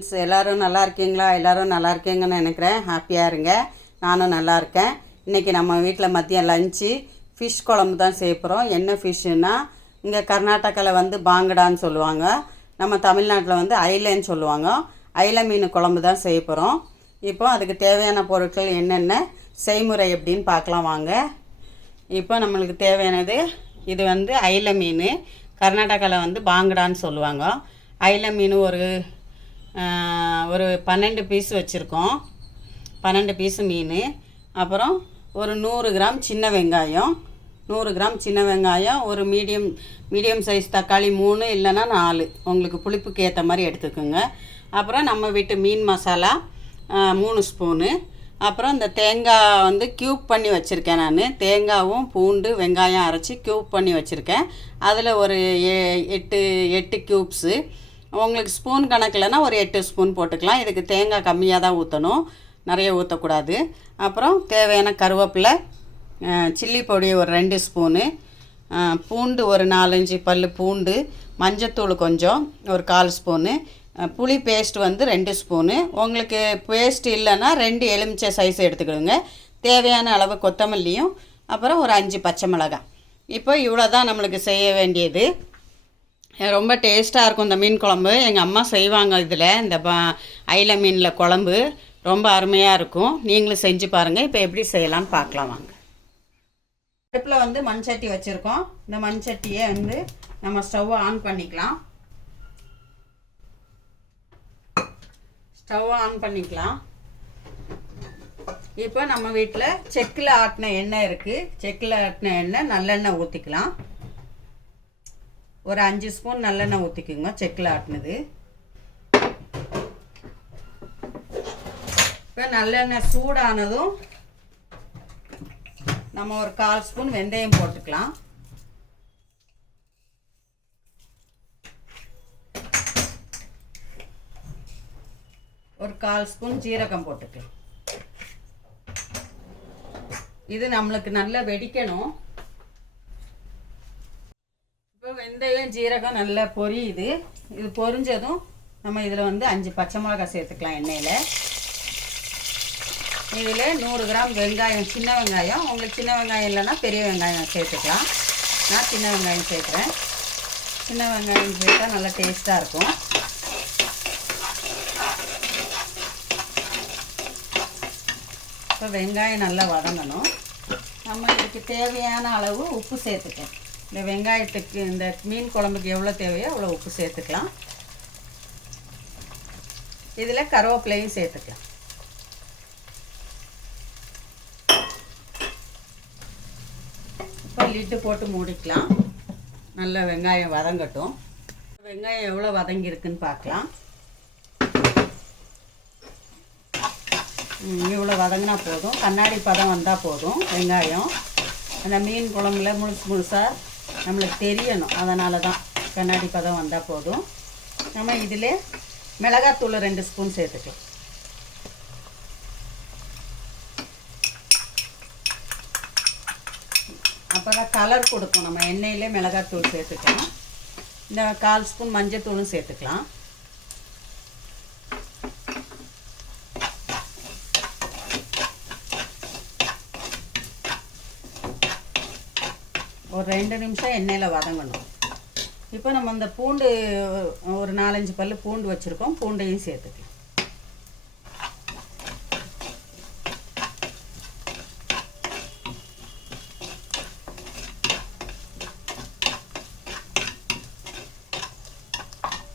Friends, எல்லோரும் நல்லா இருக்கீங்களா? எல்லோரும் நல்லா இருக்கீங்கன்னு நினைக்கிறேன். ஹாப்பியாக இருங்க. நானும் நல்லா இருக்கேன். இன்றைக்கி நம்ம வீட்டில் மதியம் லஞ்சு ஃபிஷ் குழம்பு தான் செய்ய போகிறோம். என்ன ஃபிஷ்ஷுன்னா, இங்கே கர்நாடகாவில் பாங்கடான்னு சொல்லுவாங்க, நம்ம தமிழ்நாட்டில் ஐலன்னு சொல்லுவாங்க. ஐல மீன் குழம்பு தான் செய்ய போகிறோம். இப்போ அதுக்கு தேவையான பொருட்கள் என்னென்ன, செய்முறை எப்படின்னு பார்க்கலாம் வாங்க. இப்போ நம்மளுக்கு தேவையானது, இது ஐல மீன், கர்நாடகாவில் பாங்கடான்னு சொல்லுவாங்க. ஐல மீன் ஒரு 12 பீஸ் வச்சுருக்கோம். 12 பீஸு மீன். அப்புறம் ஒரு 100 கிராம் சின்ன வெங்காயம், 100 கிராம் சின்ன வெங்காயம், ஒரு மீடியம் சைஸ் தக்காளி 3 இல்லைன்னா 4, உங்களுக்கு புளிப்புக்கு ஏற்ற மாதிரி எடுத்துக்கோங்க. அப்புறம் நம்ம வீட்டு மீன் மசாலா 3 ஸ்பூனு. அப்புறம் இந்த தேங்காய் க்யூப் பண்ணி வச்சுருக்கேன். நான் தேங்காயும் பூண்டு வெங்காயம் அரைச்சி க்யூப் பண்ணி வச்சுருக்கேன். அதில் ஒரு 8 க்யூப்ஸு. உங்களுக்கு ஸ்பூன் கணக்கில்னா ஒரு 8 ஸ்பூன் போட்டுக்கலாம். இதுக்கு தேங்காய் கம்மியாக தான் ஊற்றணும், நிறைய ஊற்றக்கூடாது. அப்புறம் தேவையான கருவேப்பிலை, சில்லி பொடி ஒரு 2 ஸ்பூனு, பூண்டு ஒரு 4-5 பல் பூண்டு, மஞ்சத்தூள் கொஞ்சம் ஒரு 1/4 ஸ்பூனு, புளி பேஸ்ட் 2 ஸ்பூனு. உங்களுக்கு பேஸ்ட் இல்லைன்னா 2 எலுமிச்சை சைஸ் எடுத்துக்கிடுங்க. தேவையான அளவு கொத்தமல்லியும், அப்புறம் ஒரு 5 பச்சை மிளகாய். இப்போ இவ்வளோ தான் நம்மளுக்கு செய்ய வேண்டியது. ரொம்ப டேஸ்ட்டாக இருக்கும் இந்த மீன் குழம்பு. எங்கள் அம்மா செய்வாங்க. இதில் இந்த ஐல மீனில் குழம்பு ரொம்ப அருமையாக இருக்கும். நீங்களும் செஞ்சு பாருங்கள். இப்போ எப்படி செய்யலான்னு பார்க்கலாம் வாங்க. அடுப்பில் மண் சட்டி வச்சுருக்கோம். இந்த மண் சட்டியை நம்ம ஸ்டவ்வை ஆன் பண்ணிக்கலாம். இப்போ நம்ம வீட்டில் செக்கில் ஆட்டின எண்ணெய் இருக்குது. செக்கில் ஆட்டின எண்ணெய் நல்லெண்ணெய் ஊற்றிக்கலாம். ஒரு 5 ஸ்பூன் நல்லெண்ணெய் ஊற்றிக்குங்க, செக்கில் ஆட்டினது. இப்போ நல்லெண்ணெய் சூடானதும் நம்ம ஒரு 1/4 ஸ்பூன் வெந்தயம் போட்டுக்கலாம். ஒரு 1/4 ஸ்பூன் ஜீரகம் போட்டுக்கலாம். இது நம்மளுக்கு நல்லா வெடிக்கணும். இப்போ வெந்தயம் ஜீரகம் நல்லா பொரியுது. இது பொரிஞ்சதும் நம்ம இதில் 5 பச்சை மிளகாய் சேர்த்துக்கலாம் எண்ணெயில். இதில் 100 கிராம் வெங்காயம், சின்ன வெங்காயம். உங்களுக்கு சின்ன வெங்காயம் இல்லைன்னா பெரிய வெங்காயம் சேர்த்துக்கலாம். நான் சின்ன வெங்காயம் சேர்க்குறேன். சின்ன வெங்காயம் சேர்த்தா நல்லா டேஸ்ட்டாக இருக்கும். இப்போ வெங்காயம் நல்லா வதங்கணும். நம்ம இதுக்கு தேவையான அளவு உப்பு சேர்த்துக்கலாம். இந்த வெங்காயத்துக்கு, இந்த மீன் குழம்புக்கு எவ்வளோ தேவையோ அவ்வளோ உப்பு சேர்த்துக்கலாம். இதில் கருவேப்பிலையும் சேர்த்துக்கலாம். இப்போ லிட்டு போட்டு மூடிக்கலாம். நல்லா வெங்காயம் வதங்கட்டும். வெங்காயம் எவ்வளோ வதங்கியிருக்குன்னு பார்க்கலாம். இவ்வளோ வதங்கினா போதும். கண்ணாடி பதம் வந்தால் போதும். வெங்காயம் அந்த மீன் குழம்புல முழுசாக நம்மளுக்கு தெரியணும். அதனால தான் கண்ணாடி பதம் வந்தால் போதும். நம்ம இதில் மிளகாத்தூள் 2 ஸ்பூன் சேர்த்துக்கலாம். அப்போ தான் கலர் கொடுக்கும். நம்ம எண்ணெயிலே மிளகாத்தூள் சேர்த்துக்கலாம். இந்த 1/4 ஸ்பூன் மஞ்சத்தூளும் சேர்த்துக்கலாம். ஒரு 2 நிமிஷம் எண்ணெயில் வதங்கணும். இப்போ நம்ம இந்த பூண்டு ஒரு 4-5 பல் பூண்டு வச்சுருக்கோம். பூண்டையும் சேர்த்துக்கலாம்.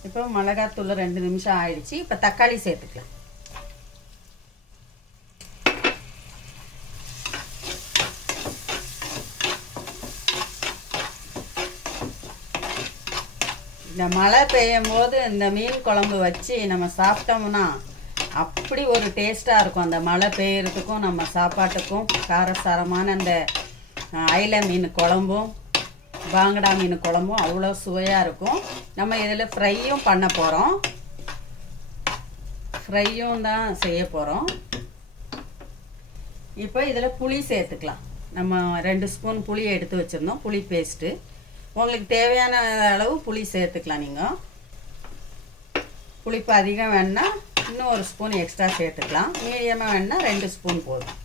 இப்போ மிளகாத்தூள் 2 நிமிஷம் ஆயிடுச்சு. இப்போ தக்காளி சேர்த்துக்கலாம். இந்த மழை பெய்யும் போது இந்த மீன் குழம்பு வச்சு நம்ம சாப்பிட்டோம்னா அப்படி ஒரு டேஸ்ட்டாக இருக்கும். அந்த மழை பெய்யறதுக்கும் நம்ம சாப்பாட்டுக்கும் காரசாரமான அந்த ஐல மீன் குழம்பும் பாங்கடா மீன் குழம்பும் அவ்வளோ சுவையாக இருக்கும். நம்ம இதில் ஃப்ரையும் பண்ண போகிறோம். ஃப்ரையும் தான் செய்ய போகிறோம். இப்போ இதில் புளி சேர்த்துக்கலாம். நம்ம 2 ஸ்பூன் புளி எடுத்து வச்சுருந்தோம், புளி பேஸ்ட்டு. உங்களுக்கு தேவையான அளவு புளி சேர்த்துக்கலாம். நீங்கள் புளிப்பு அதிகம் வேணுன்னா இன்னும் ஒரு ஸ்பூன் எக்ஸ்ட்ரா சேர்த்துக்கலாம். மீடியமாக வேணுன்னா 2 ஸ்பூன் போதும்.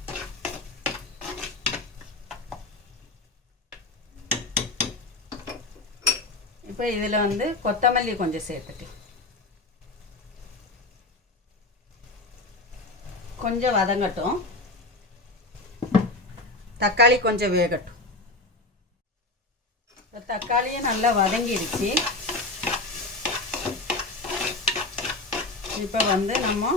இப்போ இதில் வந்து கொத்தமல்லி கொஞ்சம் சேர்த்துக்கலாம். கொஞ்சம் வதங்கட்டும். தக்காளி கொஞ்சம் வேகட்டும். தக்காளியும் நல்லா வதங்கிடுச்சு. இப்போ வந்து நம்ம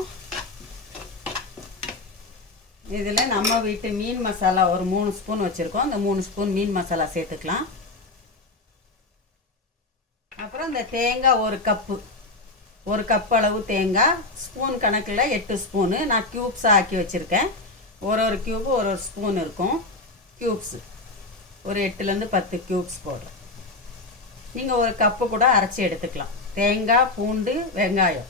இதில் நம்ம வீட்டு மீன் மசாலா ஒரு 3 ஸ்பூன் வச்சுருக்கோம். அந்த 3 ஸ்பூன் மீன் மசாலா சேர்த்துக்கலாம். அப்புறம் இந்த தேங்காய் ஒரு கப் அளவு தேங்காய், ஸ்பூன் கணக்கில் 8 ஸ்பூனு நான் க்யூப்ஸாக ஆக்கி வச்சுருக்கேன். ஒரு க்யூபு ஒரு ஸ்பூன் இருக்கும். க்யூப்ஸு ஒரு 8லேருந்து 10 க்யூப்ஸ் போடுறேன். நீங்கள் ஒரு கப்பு கூட அரைச்சி எடுத்துக்கலாம். தேங்காய், பூண்டு, வெங்காயம்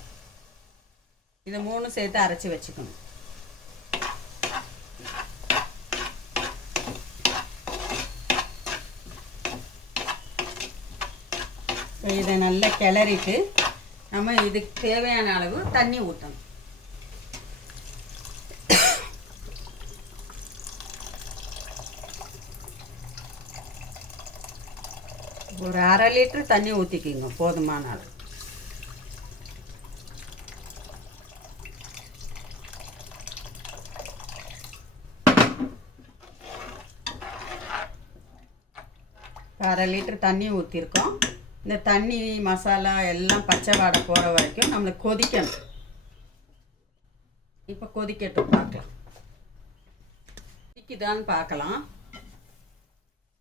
இது 3 சேர்த்து அரைச்சி வச்சுக்கணும். இதை நல்லா கிளறிட்டு நம்ம இதுக்கு தேவையான அளவு தண்ணி ஊற்றணும். ஒரு 1/2 லிட்டர் தண்ணி ஊற்றிக்கிங்க, போதுமான அளவு. அரை லிட்டர் தண்ணி ஊற்றிருக்கோம். இந்த தண்ணி மசாலா எல்லாம் பச்சை வாடை போகிற வரைக்கும் நம்மளுக்கு கொதிக்கணும். இப்போ கொதிக்கட்டும், பார்க்கலாம். கொதிக்குதான்னு பார்க்கலாம்.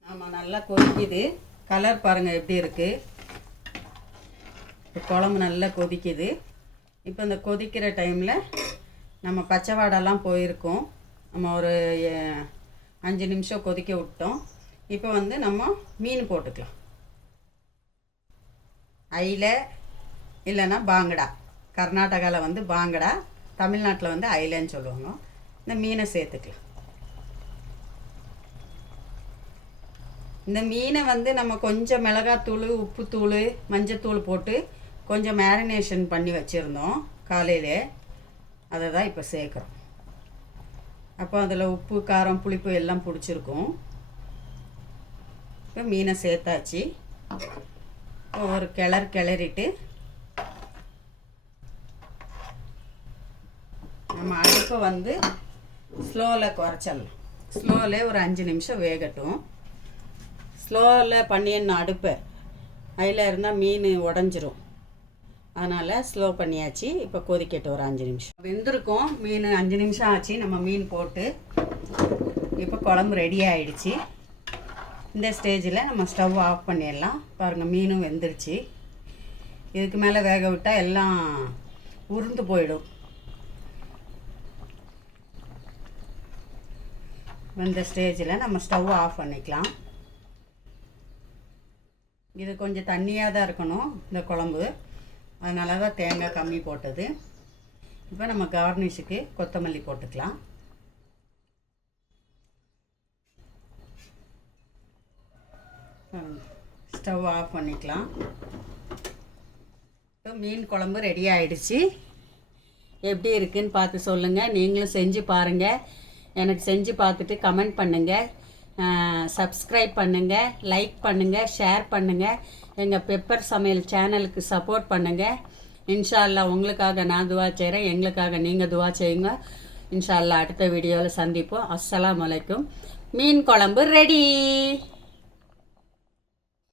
ஆமாம், நல்லா கொதிக்குது. கலர் பாருங்கள் எப்படி இருக்குது. இப்போ குழம்பு நல்லா கொதிக்குது. இப்போ இந்த கொதிக்கிற டைமில் நம்ம பச்சை வாடெல்லாம் போயிருக்கோம். நம்ம ஒரு 5 நிமிஷம் கொதிக்க விட்டோம். இப்போ வந்து நம்ம மீன் போட்டுக்கலாம். ஐல இல்லைன்னா பாங்கடா. கர்நாடகாவில் வந்து பாங்கடா, தமிழ்நாட்டில் வந்து ஐலன்னு சொல்லுவாங்க. இந்த மீனை சேர்த்துக்கலாம். இந்த மீனை வந்து நம்ம கொஞ்சம் மிளகாத்தூள், உப்புத்தூள், மஞ்சத்தூள் போட்டு கொஞ்சம் மேரினேஷன் பண்ணி வச்சுருந்தோம் காலையிலே. அதை தான் இப்போ சேர்க்குறோம். அப்போ அதில் உப்பு, காரம், புளிப்பு எல்லாம் பிடிச்சிருக்கும். இப்போ மீனை சேர்த்தாச்சு. ஒரு கிளறிட்டு நம்ம அடுப்பை வந்து ஸ்லோவில் குறைச்சிடலாம். ஸ்லோவில் ஒரு 5 நிமிஷம் வேகட்டும். ஸ்லோவில் பண்ணிடணும் அடுப்பை. அதில் இருந்தால் மீன் உடஞ்சிரும். அதனால் ஸ்லோ பண்ணியாச்சு. இப்போ கொதிக்கட்டும் ஒரு 5 நிமிஷம். வெந்திருக்கும் மீன். 5 நிமிஷம் ஆச்சு நம்ம மீன் போட்டு. இப்போ குழம்பு ரெடி ஆகிடுச்சு. இந்த ஸ்டேஜில் நம்ம ஸ்டவ் ஆஃப் பண்ணிடலாம். பாருங்கள், மீனும் வெந்துருச்சு. இதுக்கு மேலே வேக விட்டால் எல்லாம் உருந்து போயிடும். இந்த ஸ்டேஜில் நம்ம ஸ்டவ் ஆஃப் பண்ணிக்கலாம். இது கொஞ்சம் தண்ணியாக தான் இருக்கணும் இந்த குழம்பு. அதனால தான் தேங்காய் கம்மி போட்டது. இப்போ நம்ம கார்னிஷுக்கு கொத்தமல்லி போட்டுக்கலாம். ஸ்டவ் ஆஃப் பண்ணிக்கலாம். இப்போ மீன் குழம்பு ரெடி ஆகிடுச்சு. எப்படி இருக்குதுன்னு பார்த்து சொல்லுங்கள். நீங்களும் செஞ்சு பாருங்கள். எனக்கு செஞ்சு பார்த்துட்டு கமெண்ட் பண்ணுங்கள். சப்ஸ்கிரைப் பண்ணுங்கள், லைக் பண்ணுங்கள், ஷேர் பண்ணுங்கள். எங்கள் பெப்பர் சமையல் சேனலுக்கு சப்போர்ட் பண்ணுங்கள். இன்ஷா அல்லாஹ் உங்களுக்காக நான் துவா செய்கிறேன். எங்களுக்காக நீங்கள் துவா செய்யுங்க. இன்ஷா அல்லாஹ் அடுத்த வீடியோவில் சந்திப்போம். அஸ்ஸலாமு அலைக்கும். மீன் குழம்பு ரெடி.